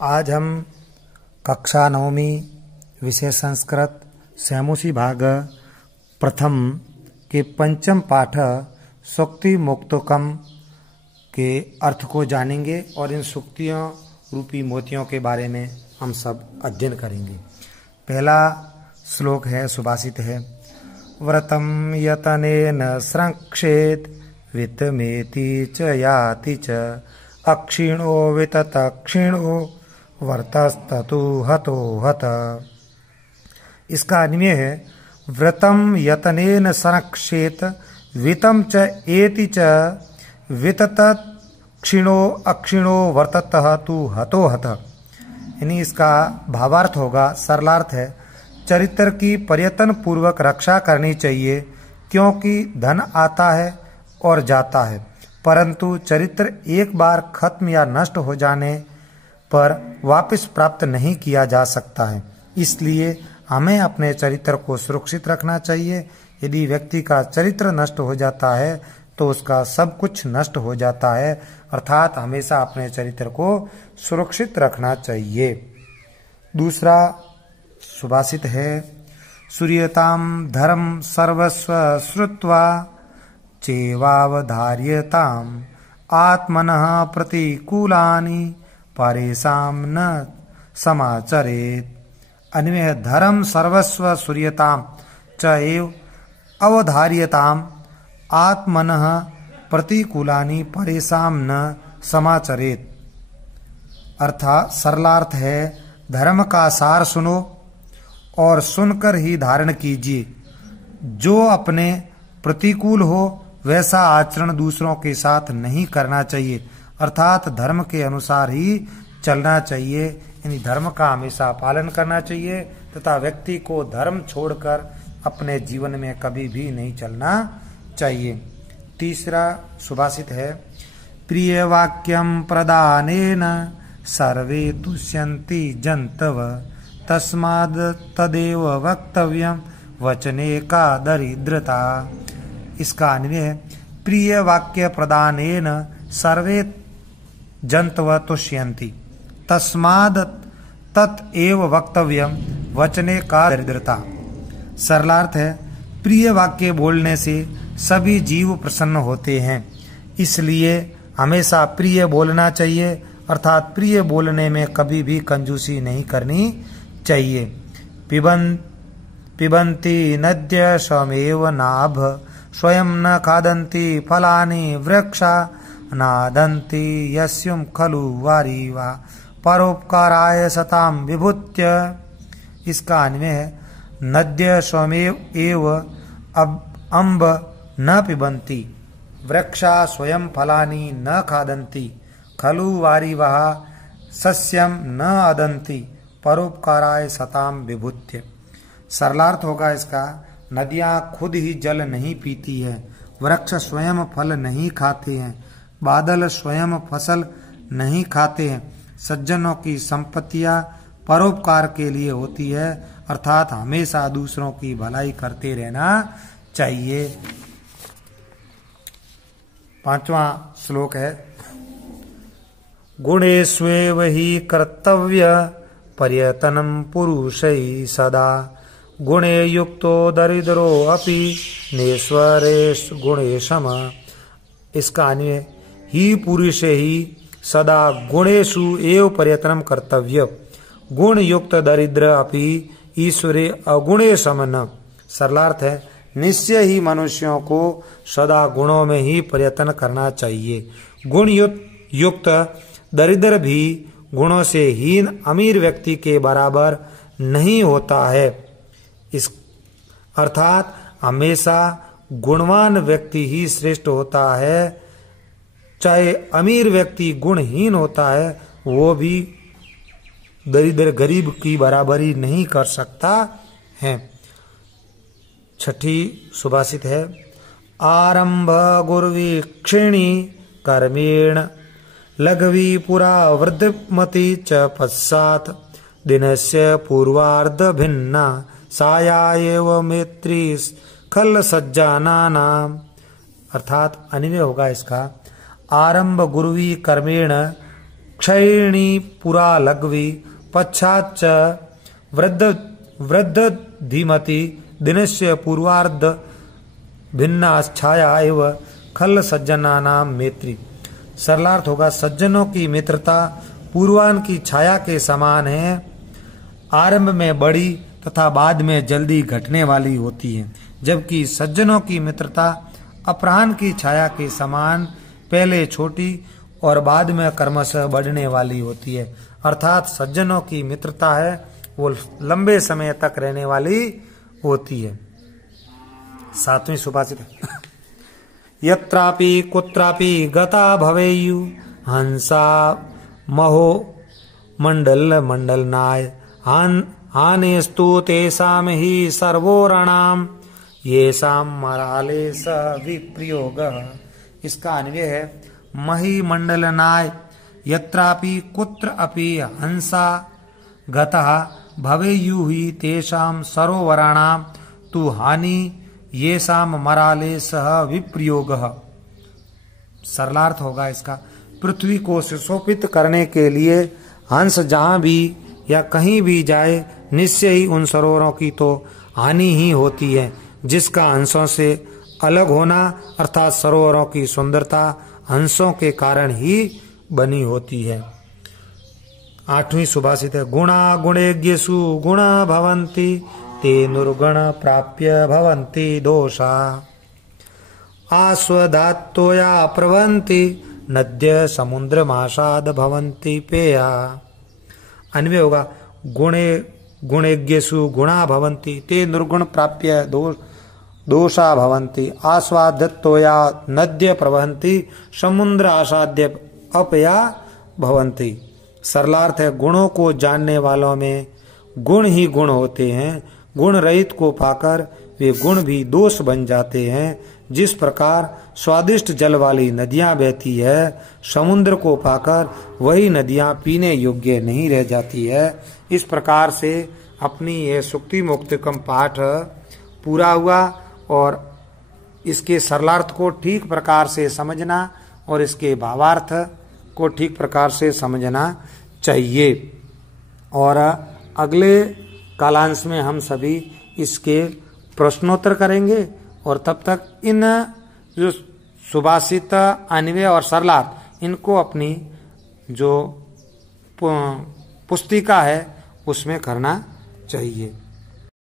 आज हम कक्षा 9वीं विषय संस्कृत सैमुसी भाग प्रथम के पंचम पाठ सूक्ति मुक्तकम के अर्थ को जानेंगे और इन सूक्तियों रूपी मोतियों के बारे में हम सब अध्ययन करेंगे। पहला श्लोक है, सुभाषित है, व्रतम यतनेन स्रक्षेत वित्तमेति च याति च अक्षीणो वितत क्षीणो वर्तस्ततु हतो हत। इसका अन्वय है, व्रतम यतनेन संरक्षेत वितम च एति च वितत क्षीणो अक्षीणो वर्ततः तु हतो हत। यानी इसका भावार्थ होगा, सरलार्थ है, चरित्र की प्रयत्न पूर्वक रक्षा करनी चाहिए, क्योंकि धन आता है और जाता है, परंतु चरित्र एक बार खत्म या नष्ट हो जाने पर वापस प्राप्त नहीं किया जा सकता है। इसलिए हमें अपने चरित्र को सुरक्षित रखना चाहिए। यदि व्यक्ति का चरित्र नष्ट हो जाता है तो उसका सब कुछ नष्ट हो जाता है, अर्थात हमेशा अपने चरित्र को सुरक्षित रखना चाहिए। दूसरा सुभाषित है, सूर्यताम धर्म सर्वस्व श्रुत्वा चेवावधार्यताम आत्मनः प्रतिकूलानि परेशान न समाचरेत। अन्वय, धर्म सर्वस्व सूर्यताम च एव अवधार्यताम आत्मनः प्रतिकूलानि परेशान न समाचरेत। अर्थात सरलार्थ है, धर्म का सार सुनो और सुनकर ही धारण कीजिए। जो अपने प्रतिकूल हो वैसा आचरण दूसरों के साथ नहीं करना चाहिए, अर्थात धर्म के अनुसार ही चलना चाहिए। यानी धर्म का हमेशा पालन करना चाहिए तथा व्यक्ति को धर्म छोड़कर अपने जीवन में कभी भी नहीं चलना चाहिए। तीसरा सुभाषित है, प्रिय वाक्यम प्रदानेन सर्वे तुष्यन्ति जन्तव तस्माद् तदेव वक्तव्यम वचने का दरिद्रता। इसका अन्वय है, प्रिय वाक्य प्रदानेन सर्वे जन्तव तुष्यन्ति तस्माद् तत् एव वक्तव्यम वचने का दरिद्रता। सरलार्थ है, प्रिय वाक्य बोलने से सभी जीव प्रसन्न होते हैं, इसलिए हमेशा प्रिय बोलना चाहिए, अर्थात प्रिय बोलने में कभी भी कंजूसी नहीं करनी चाहिए। पिबन्ति नद्य स्वमेव नाभ स्वयं न खादन्ति फलानि वृक्षा नादन्ति यस्युम खलु वारीवा परोपकाराय सताम विभूत्य। इसका अन्वय है, नद्य स्वमेव एव अम्ब न पिबन्ति वृक्षा स्वयं फलानि न खादन्ति खलु वारीवः सस्यम न अदन्ति परोपकाराय सताम विभूत्य। सरलार्थ होगा इसका, नदियां खुद ही जल नहीं पीती है, वृक्ष स्वयं फल नहीं खाते हैं, बादल स्वयं फसल नहीं खाते हैं, सज्जनों की संपत्तियां परोपकार के लिए होती है, अर्थात हमेशा दूसरों की भलाई करते रहना चाहिए। पांचवा श्लोक है, गुणेष्वेव हि कर्तव्य पर्यतनम पुरुषै सदा गुणे युक्तो दरिद्रो अपि नेश्वरेश गुणेशम। इसका अन्वय, ही पुरुषे ही सदा गुणेषु एव पर्यतनम कर्तव्य गुण युक्त दरिद्र अपि ईश्वरे अगुणे समन। सरलार्थ है, निश्चय ही मनुष्यों को सदा गुणों में ही पर्यतन करना चाहिए। गुण युक्त दरिद्र भी गुणों से हीन अमीर व्यक्ति के बराबर नहीं होता है। इस अर्थात हमेशा गुणवान व्यक्ति ही श्रेष्ठ होता है, चाहे अमीर व्यक्ति गुणहीन होता है वो भी दरिद्र गरीब की बराबरी नहीं कर सकता है। छठी सुभाषित है, आरंभ गुर्वीक्षिणी कर्मेण लघवी पुरा वृद्धिमति च पश्चात् दिनस्य पूर्वार्ध भिन्ना साया एव मैत्री खल सज्जानानाम। अर्थात अन्वय होगा इसका, आरंभ गुरुवी कर्मेण क्षयिणी पुरा लघ्वी पश्चाच्च वृद्ध धीमति दिनस्य पूर्वार्ध भिन्ना छाया एव खल सज्जना नाम मैत्री। सरलार्थ होगा, सज्जनों की मित्रता पूर्वान की छाया के समान है, आरंभ में बड़ी तथा बाद में जल्दी घटने वाली होती है, जबकि सज्जनों की मित्रता अपराह्न की छाया के समान पहले छोटी और बाद में क्रमशः बढ़ने वाली होती है। अर्थात सज्जनों की मित्रता है वो लंबे समय तक रहने वाली होती है। 7वीं सुभाषित यत्रापि कुत्रापि गता भवेयु हंसा महो मंडलनाय हानेस्तु तेषां हि सर्वोरणाम येषां मराले स विप्रयोगः। इसका अन्वय है मही मंडलनाय यत्रापि कुत्र अपि हंसा गतः भवेयु हि तेषां सरोवराणां तु हानि येषां मराले सह विप्रयोगः। सरलार्थ होगा इसका, पृथ्वी को सुशोभित करने के लिए हंस जहाँ भी या कहीं भी जाए निश्चय ही उन सरोवरों की तो हानि ही होती है, जिसका हंसों से अलग होना अर्थात सरोवरों की सुंदरता हंसों के कारण ही बनी होती है। 8वीं सुभाषित है गुणा गुणेज्ञसु गुणा भवन्ति ते निर्गुण प्राप्य भवन्ति दोषा आस्वदात्तोया प्रभवन्ति नद्य समुद्र माशाद भवन्ति पेया। अन्वय होगा गुणेज्ञसु गुणा भवन्ति ते निर्गुण प्राप्य दोषा भवन्ति आस्वादत्तोया नद्य प्रवहन्ति समुद्र आसाद्य अपया भवन्ति। सरलार्थ है गुणों को जानने वालों में गुण ही गुण होते हैं, गुण रहित को पाकर वे गुण भी दोष बन जाते हैं। जिस प्रकार स्वादिष्ट जल वाली नदियां बहती है, समुद्र को पाकर वही नदियां पीने योग्य नहीं रह जाती है। इस प्रकार से अपनी यह सुक्ति मुक्तिकम पाठ पूरा हुआ और इसके सरलार्थ को ठीक प्रकार से समझना और इसके भावार्थ को ठीक प्रकार से समझना चाहिए। और अगले कालांश में हम सभी इसके प्रश्नोत्तर करेंगे और तब तक इन जो सुभाषित अन्वय और सरलार्थ इनको अपनी जो पुस्तिका है उसमें करना चाहिए।